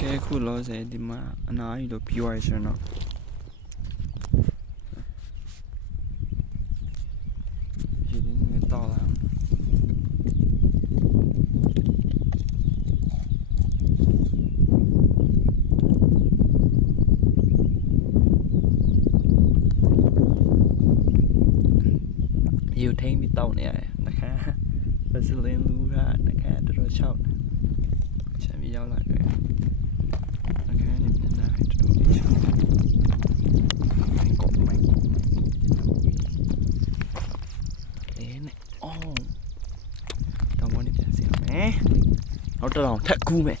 ကဲခုလောဆယ်ဒီမှာအနာကြီးလို့ပြောရရှင်တော့ဒီနေ့တော့လာယူထိန်ပြီးတောက်နေရတယ်นะคะဘယ်စလင်းလူကนะคะတော်တော်ချောက်ချမ်းပြီးရောက်လာကြတယ်นะคะနေနေနာတော်တော်ချောက်မိုင်းကောအေးနေအော်တောင်းမနေပြန်စီရမယ်နောက်တော့ထက်ကူးမယ်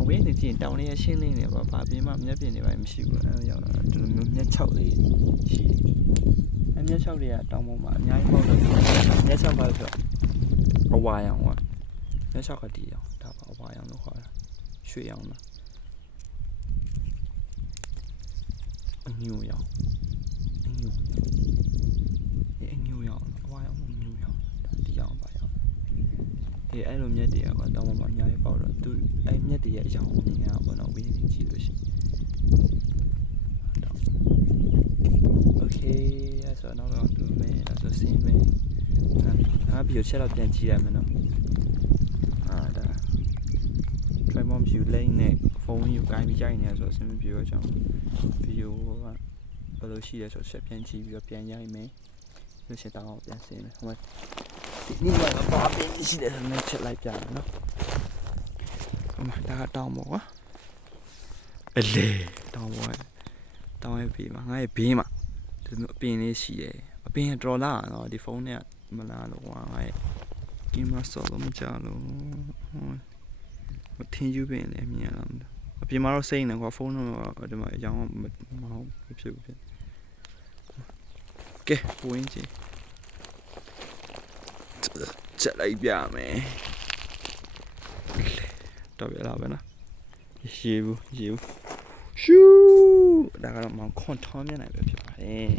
အဝေးနေချင်းတောင်းလေးရှင်းလေးနေပါဘာပြင်းမှမျက်ပြင်နေပါမရှိဘူးအဲရောက်လာဒီလိုမျိုးမျက်ချောက်လေးရှိအမျက်ချောက်တွေကတောင်းပေါ်မှာအများကြီးမဟုတ်တော့မျက်ချောက်ပါဆိုအဝါရောင်ကမျက်ချောက်ကတီးအောင်ဒါပါအဝါရောင်လို့ခေါ်တာရွှေရောင်လားအညူရောင်အညူရောင်အဝါရောင်အညူရောင်ဒါတီးအောင်ပါရောင်ဒီအဲ့လိုမျက်တွေကတောင်းပေါ်မှာအများကြီးပေါက်တော့သူအဲ့မျက်တွေရဲ့အရောင်မြင်ရပါတော့ဝေးနေကြည့်လို့ရှိရင်โอเคအဲ့ဆိုတော့တော့သူမယ်အဲ့ဆိုစင်းမယ်ပြီးတော့ချက်တော့ပြန်ကြည့်ရမယ်နော်ဒါ tripod view lane နဲ့ဖုန်းကြီးကိုကိုင်းပြီးရိုက်နေရဆိုတော့အဆင်မပြေတော့ကြောင်းဗီဒီယိုကဘယ်လိုရှိလဲဆိုတော့ချက်ပြန်ကြည့်ပြီးတော့ပြန်ရိုက်မယ်လို့ချက်တောင်းအောင်ပြန်စင်းမယ်ဟိုမှာဒီနေ့ကဘာပဲရှိတယ်ဆိုတော့ချက်လိုက်ပြမယ်နော်ဟိုမှာဒါတောင်းပေါ့ကွာအလေတောင်းပေါ့တောင်းရဲ့ဘေးမှာငါရဲ့ဘေးမှာဒီလိုအပင်လေးရှိတယ်အပင်တော်လာနော်ဒီဖုန်းနဲ့မလားလို့ကွာငါရဲ့ကင်မရာဆော်လို့မကြလို့မထင်ယူပင်လည်းမြင်ရလားအပြင်မှာတော့စိတ်နေကွာဖုန်းတော့ဒီမှာအရောင်မဟုတ်ဖြစ်ဘူးဖြစ်ကဲဝင်းကြီးချက်လိုက်ပြမယ်တော့ပြလာပဲနော်ရေဘူးရှူးဒါကတော့မောင်ခွန်ထောင်းမျက်နှာပဲဖြစ်ပါတယ်